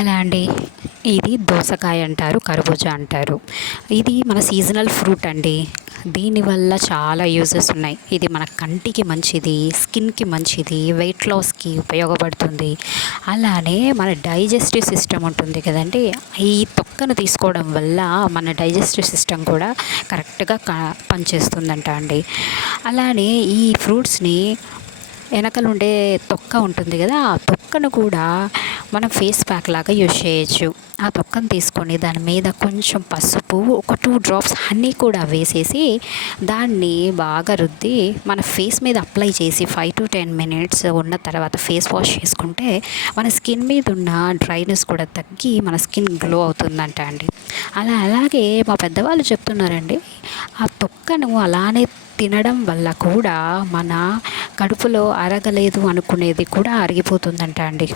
అలా అండి. ఇది దోసకాయ అంటారు, కర్బూజా అంటారు. ఇది మన సీజనల్ ఫ్రూట్ అండి. దీనివల్ల చాలా యూజెస్ ఉన్నాయి. ఇది మన కంటికి మంచిది, స్కిన్కి మంచిది, వెయిట్ లాస్కి ఉపయోగపడుతుంది. అలానే మన డైజెస్టివ్ సిస్టమ్ ఉంటుంది కదండి, ఈ తొక్కను తీసుకోవడం వల్ల మన డైజెస్టివ్ సిస్టమ్ కూడా కరెక్ట్గా పనిచేస్తుందంట అండి. అలానే ఈ ఫ్రూట్స్ని వెనకలు ఉండే తొక్క ఉంటుంది కదా, ఆ తొక్కను కూడా మనం ఫేస్ ప్యాక్ లాగా యూజ్ చేయొచ్చు. ఆ తొక్కను తీసుకొని దాని మీద కొంచెం పసుపు, ఒక 2 డ్రాప్స్ హనీ కూడా వేసేసి దాన్ని బాగా రుద్ది మన ఫేస్ మీద అప్లై చేసి 5 to 10 minutes ఉన్న తర్వాత ఫేస్ వాష్ చేసుకుంటే మన స్కిన్ మీద ఉన్న డ్రైనెస్ కూడా తగ్గి మన స్కిన్ గ్లో అవుతుందంట అండి. అలాగే మా పెద్దవాళ్ళు చెప్తున్నారండి, ఆ తొక్కను అలానే తినడం వల్ల కూడా మన కడుపులో అరగలేదు అనుకునేది కూడా అరిగిపోతుందంట అండి.